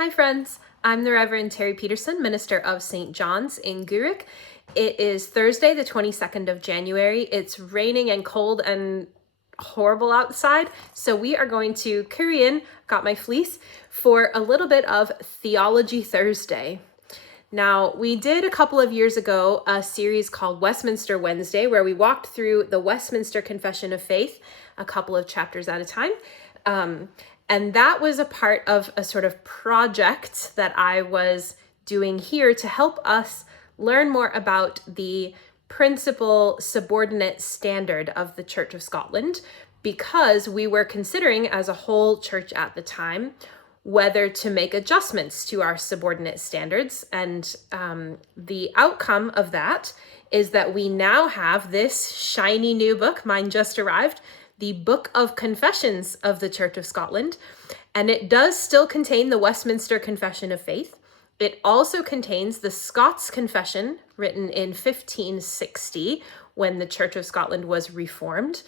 Hi friends, I'm the Reverend Teri Peterson, minister of St. John's in Zurich. It is Thursday, the 22nd of January. It's raining and cold and horrible outside, so we are going to carry in, got my fleece, for a little bit of Theology Thursday. Now, we did a couple of years ago a series called Westminster Wednesday, where we walked through the Westminster Confession of Faith, a couple of chapters at a time. And that was a part of a sort of project that I was doing here to help us learn more about the principal subordinate standard of the Church of Scotland, because we were considering as a whole church at the time whether to make adjustments to our subordinate standards. And the outcome of that is that we now have this shiny new book, mine just arrived, the Book of Confessions of the Church of Scotland, and it does still contain the Westminster Confession of Faith. It also contains the Scots Confession, written in 1560, when the Church of Scotland was reformed.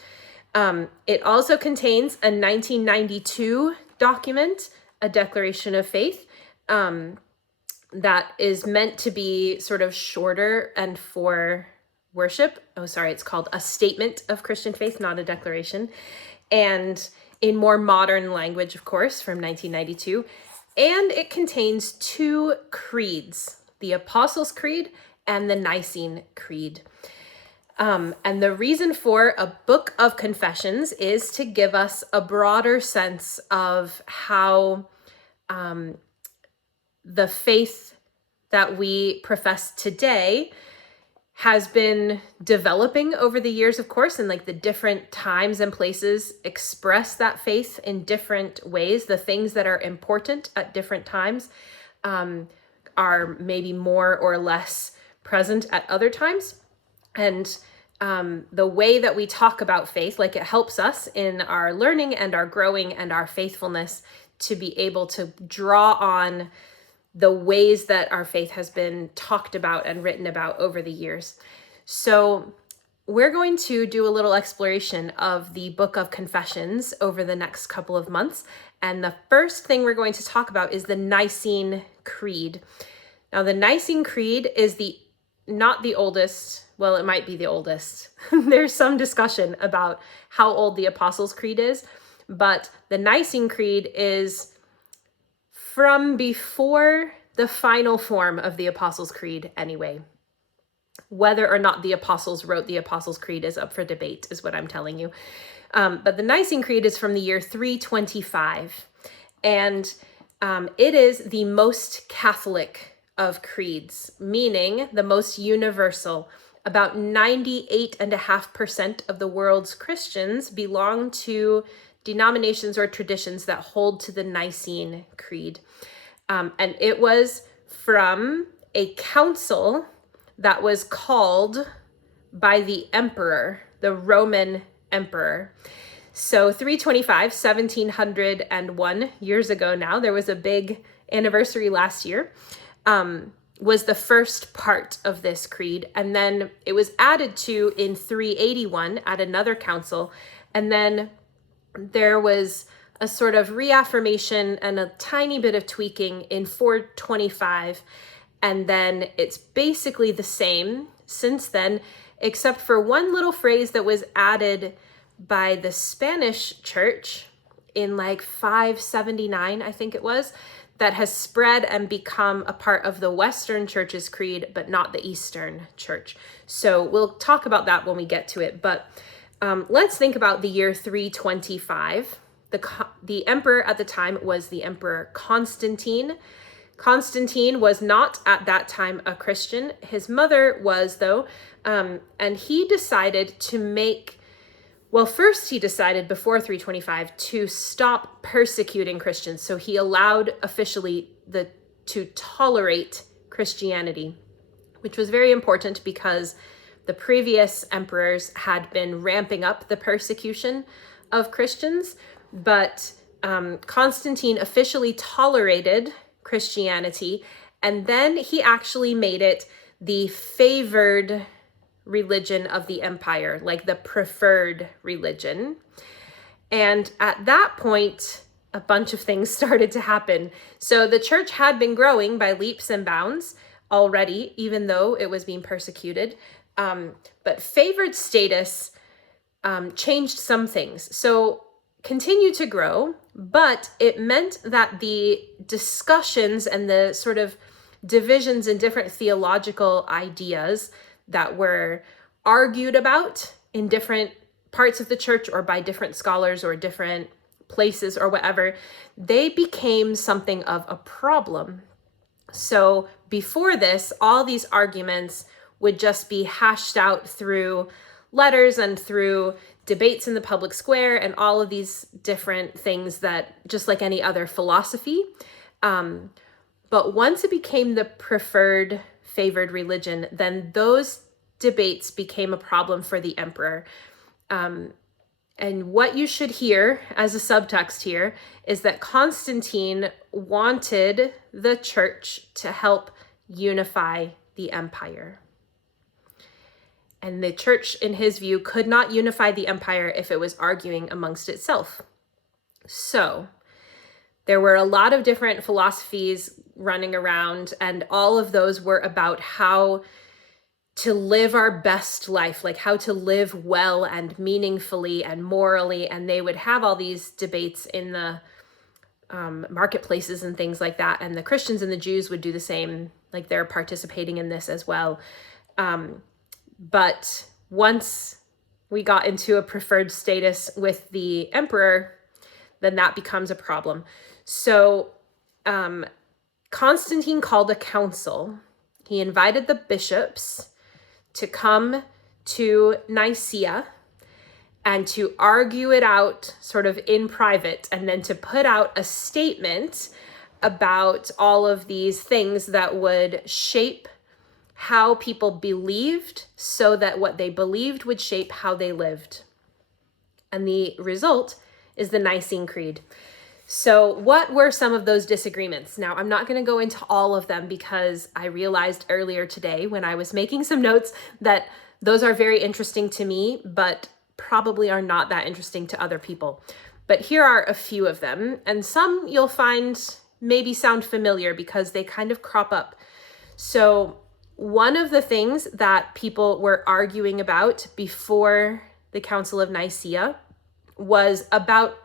It also contains a 1992 document, a Declaration of Faith, that is meant to be sort of shorter and for worship. It's called A Statement of Christian Faith, not a declaration. And in more modern language, of course, from 1992. And it contains two creeds, the Apostles' Creed and the Nicene Creed. And the reason for a book of confessions is to give us a broader sense of how the faith that we profess today has been developing over the years, of course, and like the different times and places express that faith in different ways. The things that are important at different times are maybe more or less present at other times. And the way that we talk about faith, like it helps us in our learning and our growing and our faithfulness to be able to draw on the ways that our faith has been talked about and written about over the years. So we're going to do a little exploration of the Book of Confessions over the next couple of months. And the first thing we're going to talk about is the Nicene Creed. Now, the Nicene Creed is not the oldest. Well, it might be the oldest. There's some discussion about how old the Apostles' Creed is, but the Nicene Creed is from before the final form of the Apostles' Creed anyway. Whether or not the apostles wrote the Apostles' Creed is up for debate, is what I'm telling you. But the Nicene Creed is from the year 325. And it is the most Catholic of creeds, meaning the most universal. About 98.5% of the world's Christians belong to denominations or traditions that hold to the Nicene Creed. And it was from a council that was called by the emperor, the Roman emperor. So 325, 1701 years ago now, there was a big anniversary last year, was the first part of this creed. And then it was added to in 381 at another council. And then there was a sort of reaffirmation and a tiny bit of tweaking in 425. And then it's basically the same since then, except for one little phrase that was added by the Spanish church in like 579, I think it was, that has spread and become a part of the Western Church's creed, but not the Eastern Church. So we'll talk about that when we get to it. But let's think about the year 325. The emperor at the time was the Emperor Constantine. Constantine was not at that time a Christian. His mother was, though, and he decided first he decided before 325 to stop persecuting Christians. So he allowed officially to tolerate Christianity, which was very important because the previous emperors had been ramping up the persecution of Christians, but Constantine officially tolerated Christianity, and then he actually made it the favored religion of the empire, like the preferred religion. And at that point, a bunch of things started to happen. So the church had been growing by leaps and bounds already, even though it was being persecuted. But favored status changed some things. So continued to grow, but it meant that the discussions and the sort of divisions in different theological ideas that were argued about in different parts of the church or by different scholars or different places or whatever, they became something of a problem. So before this, all these arguments would just be hashed out through letters and through debates in the public square and all of these different things that just like any other philosophy. But once it became the preferred, favored religion, then those debates became a problem for the emperor. And what you should hear as a subtext here is that Constantine wanted the church to help unify the empire. And the church, in his view, could not unify the empire if it was arguing amongst itself. So there were a lot of different philosophies running around, and all of those were about how to live our best life, like how to live well and meaningfully and morally. And they would have all these debates in the marketplaces and things like that. And the Christians and the Jews would do the same, like they're participating in this as well. But once we got into a preferred status with the emperor, then that becomes a problem. So Constantine called a council. He invited the bishops to come to Nicaea and to argue it out sort of in private, and then to put out a statement about all of these things that would shape how people believed, so that what they believed would shape how they lived. And the result is the Nicene Creed. So what were some of those disagreements? Now, I'm not going to go into all of them because I realized earlier today when I was making some notes that those are very interesting to me, but probably are not that interesting to other people. But here are a few of them, and some you'll find maybe sound familiar because they kind of crop up. So one of the things that people were arguing about before the Council of Nicaea was about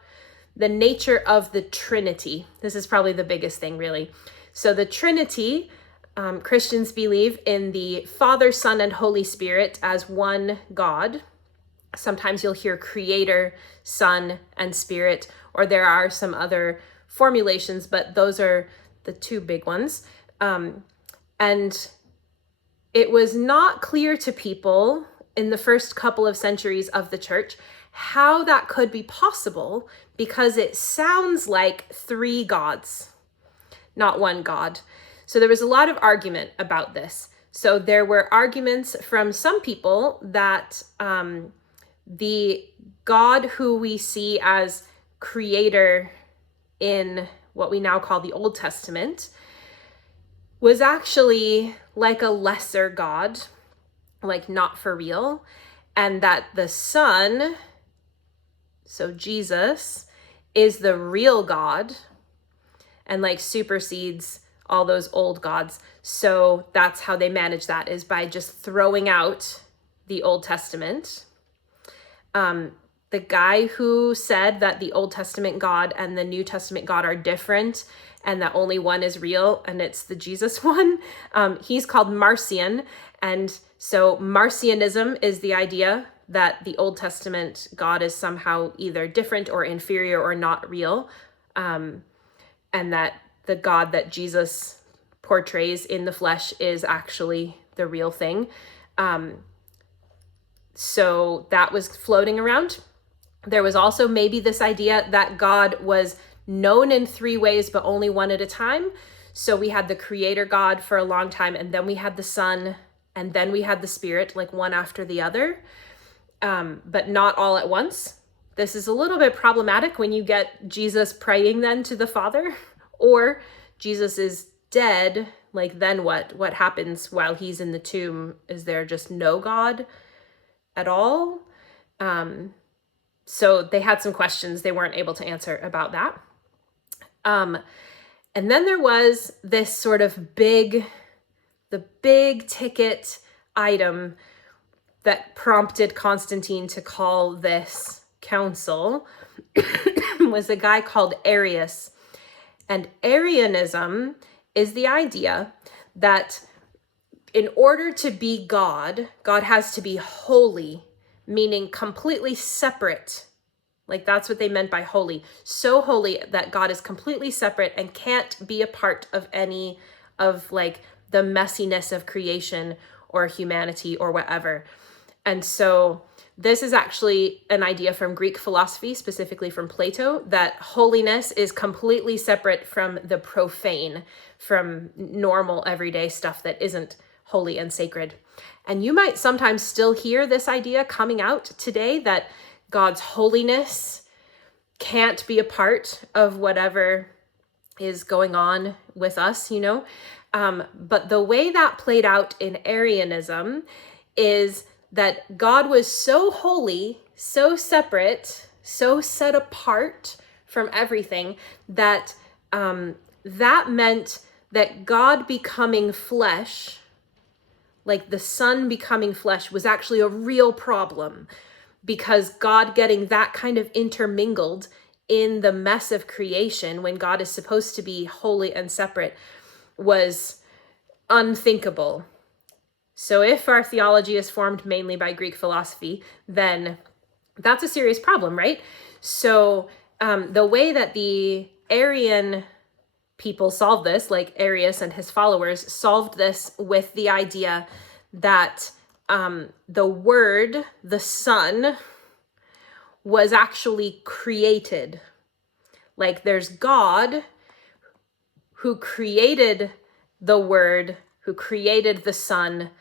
the nature of the Trinity. This is probably the biggest thing, really. So the Trinity, Christians believe in the Father, Son, and Holy Spirit as one God. Sometimes you'll hear Creator, Son, and Spirit, or there are some other formulations, but those are the two big ones. And it was not clear to people in the first couple of centuries of the church how that could be possible, because it sounds like three gods, not one God. So there was a lot of argument about this. So there were arguments from some people that the God who we see as creator in what we now call the Old Testament was actually like a lesser God, like not for real, and that the Son, so Jesus, is the real God and like supersedes all those old gods. So that's how they manage that, is by just throwing out the Old Testament. The guy who said that the Old Testament God and the New Testament God are different and that only one is real and it's the Jesus one, he's called Marcion. And so Marcionism is the idea that the Old Testament God is somehow either different or inferior or not real, and that the God that Jesus portrays in the flesh is actually the real thing. So that was floating around. There was also maybe this idea that God was known in three ways, but only one at a time. So we had the Creator God for a long time, and then we had the Son, and then we had the Spirit, like one after the other, but not all at once. This is a little bit problematic when you get Jesus praying then to the Father, or Jesus is dead, like then what? What happens while he's in the tomb? Is there just no God at all? So they had some questions they weren't able to answer about that. And then there was this sort of the big ticket item that prompted Constantine to call this council was a guy called Arius. And Arianism is the idea that in order to be God, God has to be holy, meaning completely separate. Like that's what they meant by holy. So holy that God is completely separate and can't be a part of any of like the messiness of creation or humanity or whatever. And so this is actually an idea from Greek philosophy, specifically from Plato, that holiness is completely separate from the profane, from normal everyday stuff that isn't holy and sacred. And you might sometimes still hear this idea coming out today that God's holiness can't be a part of whatever is going on with us, you know? But the way that played out in Arianism is that God was so holy, so separate, so set apart from everything that that meant that God becoming flesh, like the Son becoming flesh, was actually a real problem, because God getting that kind of intermingled in the mess of creation when God is supposed to be holy and separate was unthinkable. So if our theology is formed mainly by Greek philosophy, then that's a serious problem, right? So the way that the Arian people solved this, like Arius and his followers, solved this with the idea that the Word, the Son, was actually created. Like there's God who created the Word, who created the Son,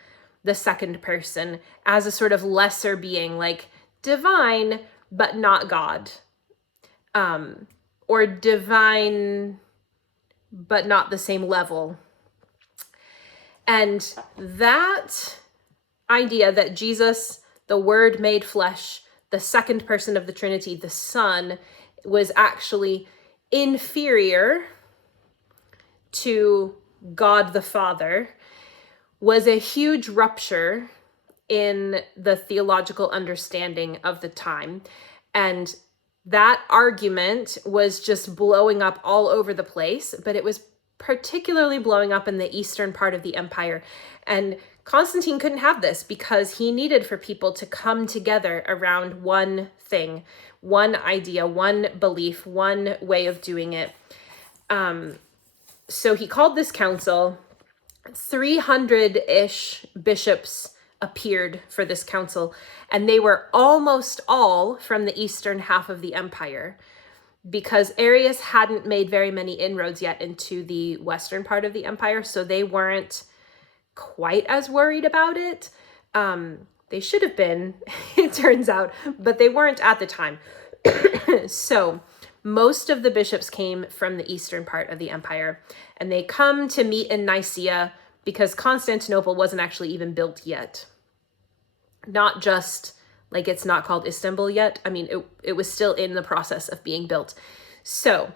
the second person, as a sort of lesser being, like divine, but not God. Or divine, but not the same level. And that idea that Jesus, the Word made flesh, the second person of the Trinity, the Son, was actually inferior to God the Father, was a huge rupture in the theological understanding of the time. And that argument was just blowing up all over the place, but it was particularly blowing up in the eastern part of the empire. And Constantine couldn't have this because he needed for people to come together around one thing, one idea, one belief, one way of doing it. So he called this council. 300-ish bishops appeared for this council, and they were almost all from the eastern half of the empire, because Arius hadn't made very many inroads yet into the western part of the empire, so they weren't quite as worried about it. They should have been, it turns out, but they weren't at the time. So most of the bishops came from the eastern part of the empire, and they come to meet in Nicaea because Constantinople wasn't actually even built yet. Not just like it's not called Istanbul yet. I mean, it was still in the process of being built. So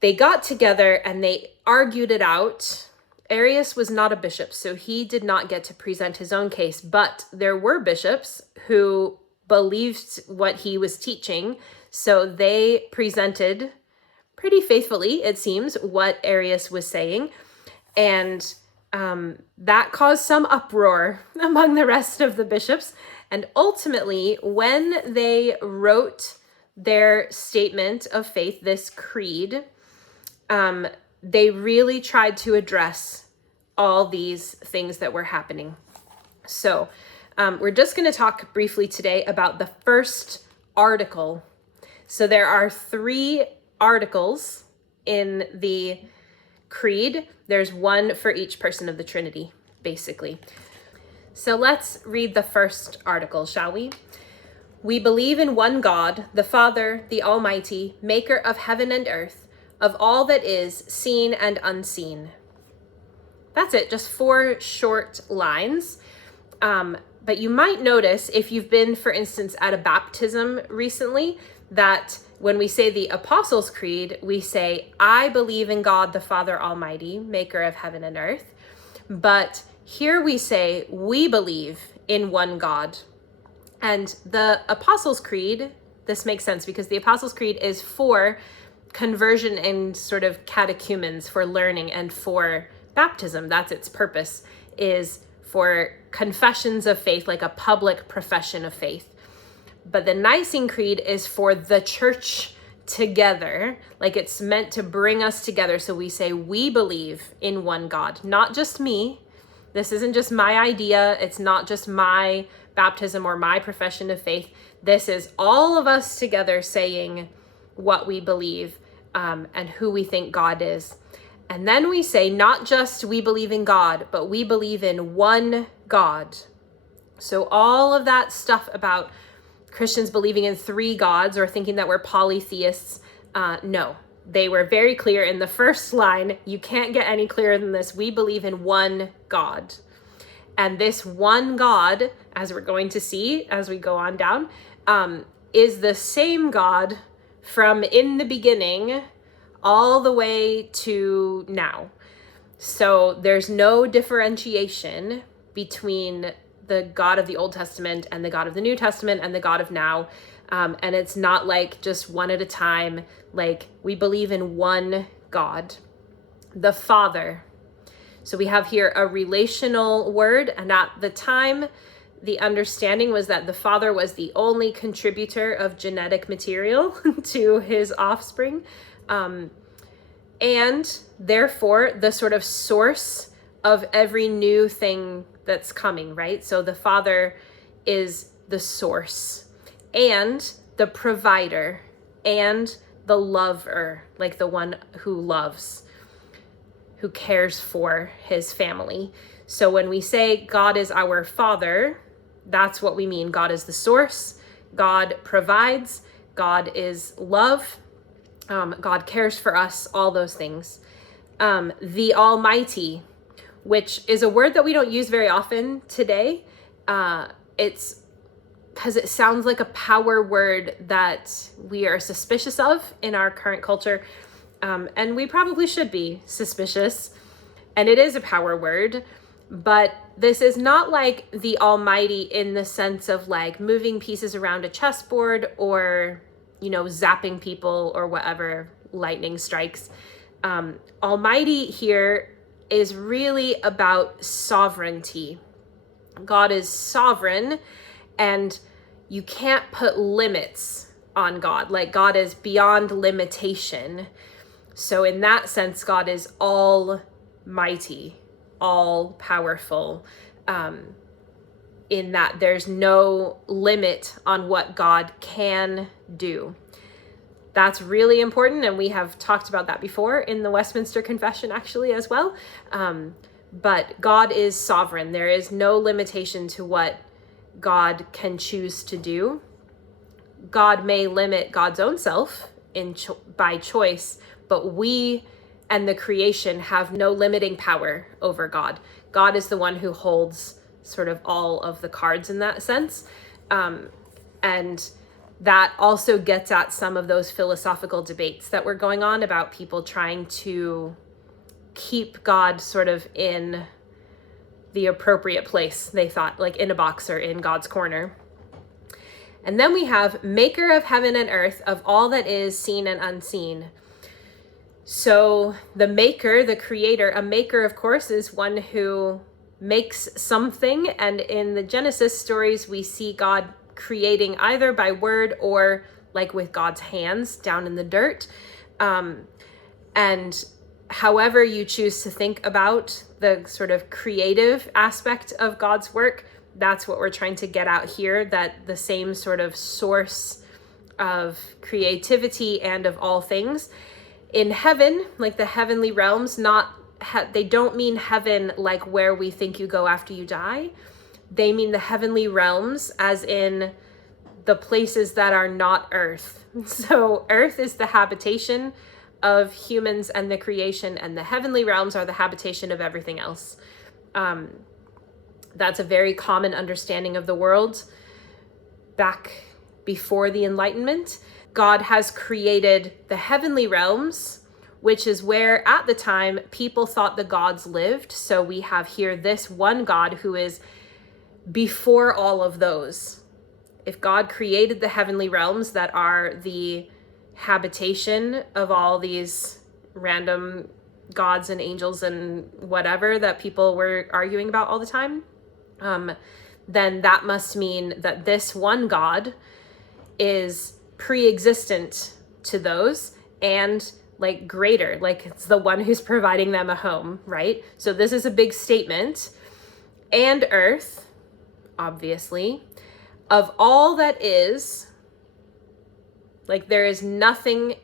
they got together and they argued it out. Arius was not a bishop, so he did not get to present his own case, but there were bishops who believed what he was teaching, so they presented pretty faithfully, it seems, what Arius was saying, and that caused some uproar among the rest of the bishops. And ultimately, when they wrote their statement of faith, this creed, they really tried to address all these things that were happening. So we're just going to talk briefly today about the first article. So there are 3 articles in the creed. There's one for each person of the Trinity, basically. So let's read the first article, shall we? We believe in one God, the Father, the Almighty, maker of heaven and earth, of all that is seen and unseen. That's it, just 4 short lines. But you might notice, if you've been, for instance, at a baptism recently, that When we say the Apostles' Creed, we say, I believe in God the Father Almighty, maker of heaven and earth. But here we say, we believe in one God. And the Apostles' Creed, this makes sense because the Apostles' Creed is for conversion and sort of catechumens, for learning and for baptism. That's its purpose, is for confessions of faith, like a public profession of faith. But the Nicene Creed is for the church together, like it's meant to bring us together. So we say, we believe in one God, not just me. This isn't just my idea. It's not just my baptism or my profession of faith. This is all of us together saying what we believe and who we think God is. And then we say, not just we believe in God, but we believe in one God. So all of that stuff about Christians believing in three gods or thinking that we're polytheists, no. They were very clear in the first line. You can't get any clearer than this. We believe in one God. And this one God, as we're going to see as we go on down, is the same God from in the beginning all the way to now. So there's no differentiation between the God of the Old Testament and the God of the New Testament and the God of now. And it's not like just one at a time. Like, we believe in one God, the Father. So we have here a relational word. And at the time, the understanding was that the Father was the only contributor of genetic material to his offspring. And therefore, the sort of source of every new thing that's coming, right? So the Father is the source and the provider and the lover, like the one who loves, who cares for his family. So when we say God is our Father, that's what we mean. God is the source. God provides. God is love. God cares for us, all those things. The Almighty, which is a word that we don't use very often today. It's because it sounds like a power word that we are suspicious of in our current culture. And we probably should be suspicious. And it is a power word. But this is not like the Almighty in the sense of like moving pieces around a chessboard or, zapping people or whatever, lightning strikes. Almighty here is really about sovereignty. God is sovereign, and you can't put limits on God. Like, God is beyond limitation. So in that sense, God is almighty, all powerful, in that there's no limit on what God can do. That's really important, and we have talked about that before in the Westminster Confession actually as well. But God is sovereign. There is no limitation to what God can choose to do. God may limit God's own self by choice, but we and the creation have no limiting power over God. God is the one who holds sort of all of the cards in that sense. And that also gets at some of those philosophical debates that were going on about people trying to keep God sort of in the appropriate place, they thought, like in a box or in God's corner. And then we have maker of heaven and earth, of all that is seen and unseen. So the maker, the creator, a maker, of course, is one who makes something. And in the Genesis stories, we see God creating either by word or like with God's hands down in the dirt. And however you choose to think about the sort of creative aspect of God's work, that's what we're trying to get out here, that the same sort of source of creativity and of all things. In heaven, like the heavenly realms, they don't mean heaven like where we think you go after you die. They mean the heavenly realms as in the places that are not earth. So earth is the habitation of humans and the creation, and the heavenly realms are the habitation of everything else. That's a very common understanding of the world back before the Enlightenment. God has created the heavenly realms, which is where at the time people thought the gods lived. So we have here this one God who is before all of those. If God created the heavenly realms that are the habitation of all these random gods and angels and whatever that people were arguing about all the time, then that must mean that this one God is pre-existent to those and like greater, like it's the one who's providing them a home, right? So this is a big statement. And earth, obviously, of all that is, like there is nothing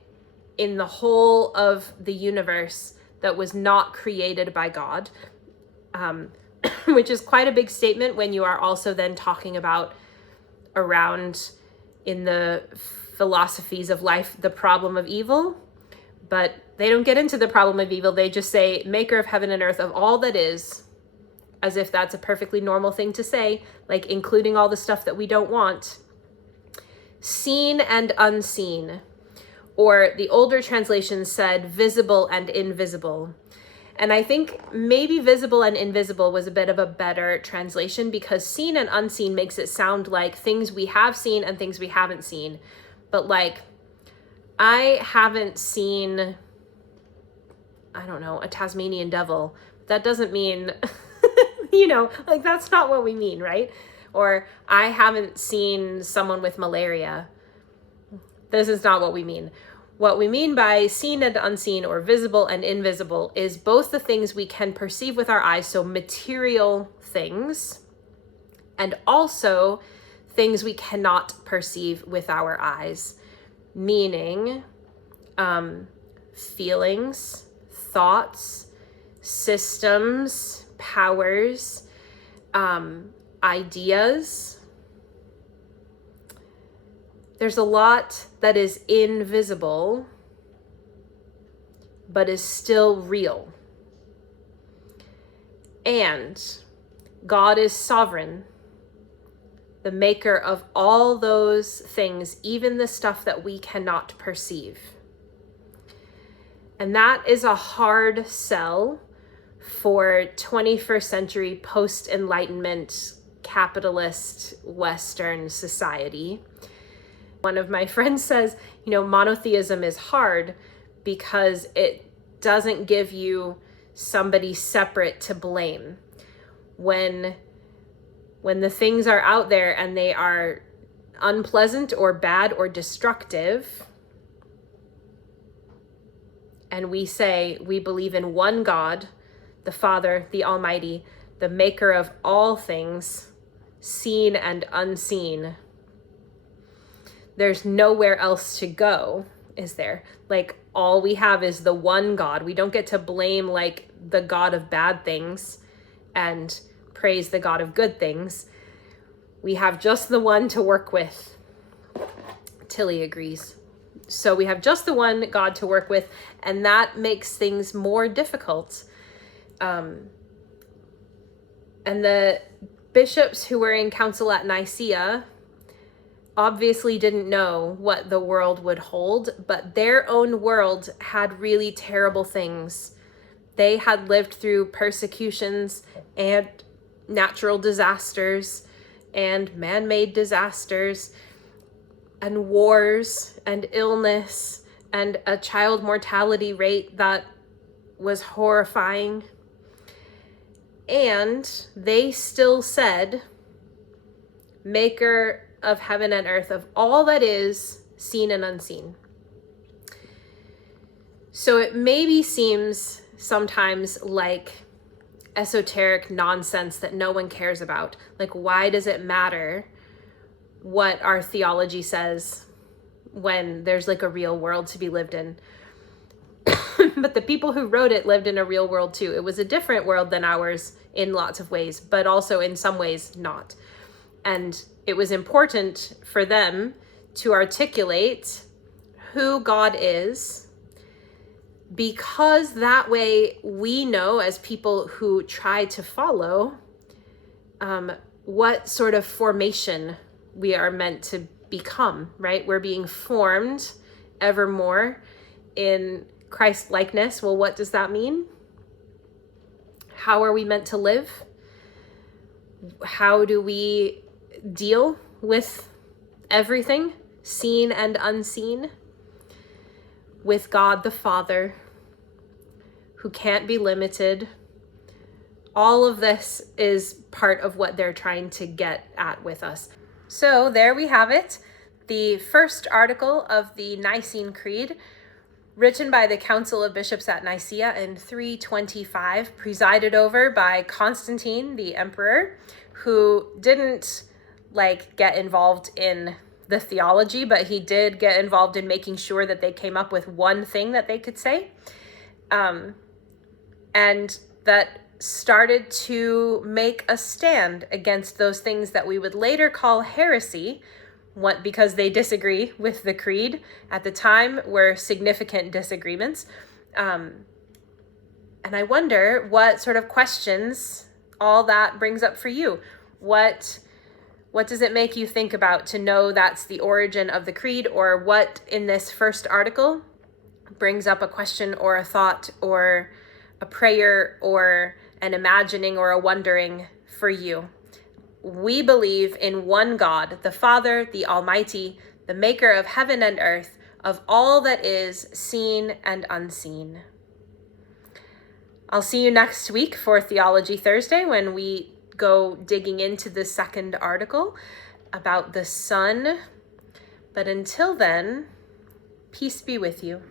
in the whole of the universe that was not created by God, which is quite a big statement when you are also then talking about around in the philosophies of life, the problem of evil. But they don't get into the problem of evil. They just say, maker of heaven and earth of all that is, as if that's a perfectly normal thing to say, like including all the stuff that we don't want. Seen and unseen. Or the older translations said visible and invisible. And I think maybe visible and invisible was a bit of a better translation, because seen and unseen makes it sound like things we have seen and things we haven't seen. But like, I haven't seen, I don't know, a Tasmanian devil. That doesn't mean, like that's not what we mean, right? Or I haven't seen someone with malaria. This is not what we mean. What we mean by seen and unseen, or visible and invisible, is both the things we can perceive with our eyes, so material things, and also things we cannot perceive with our eyes, meaning feelings, thoughts, systems, powers, ideas. There's a lot that is invisible, but is still real. And God is sovereign, the maker of all those things, even the stuff that we cannot perceive. And that is a hard sell for 21st century post-Enlightenment capitalist Western society. One of my friends says, monotheism is hard because it doesn't give you somebody separate to blame. When the things are out there and they are unpleasant or bad or destructive, and we say we believe in one God, the Father, the Almighty, the maker of all things, seen and unseen, there's nowhere else to go, is there? Like, all we have is the one God. We don't get to blame like the God of bad things and praise the God of good things. We have just the one to work with. Tilly agrees. So we have just the one God to work with, and that makes things more difficult. And the bishops who were in council at Nicaea obviously didn't know what the world would hold, but their own world had really terrible things. They had lived through persecutions and natural disasters and man-made disasters and wars and illness and a child mortality rate that was horrifying. And they still said, maker of heaven and earth, of all that is seen and unseen. So it maybe seems sometimes like esoteric nonsense that no one cares about. Like, why does it matter what our theology says when there's like a real world to be lived in? But the people who wrote it lived in a real world too. It was a different world than ours in lots of ways, but also in some ways not. And it was important for them to articulate who God is, because that way we know, as people who try to follow, what sort of formation we are meant to become, right? We're being formed ever more in Christ likeness. Well, what does that mean? How are we meant to live? How do we deal with everything, seen and unseen, with God the Father, who can't be limited? All of this is part of what they're trying to get at with us. So there we have it, the first article of the Nicene Creed, written by the Council of Bishops at Nicaea in 325, presided over by Constantine, the emperor, who didn't get involved in the theology, but he did get involved in making sure that they came up with one thing that they could say. And that started to make a stand against those things that we would later call heresy, because they disagree with the creed. At the time were significant disagreements. And I wonder what sort of questions all that brings up for you. What does it make you think about to know that's the origin of the creed, or what in this first article brings up a question or a thought or a prayer or an imagining or a wondering for you? We believe in one God, the Father, the Almighty, the maker of heaven and earth, of all that is seen and unseen. I'll see you next week for Theology Thursday, when we go digging into the second article about the Son. But until then, peace be with you.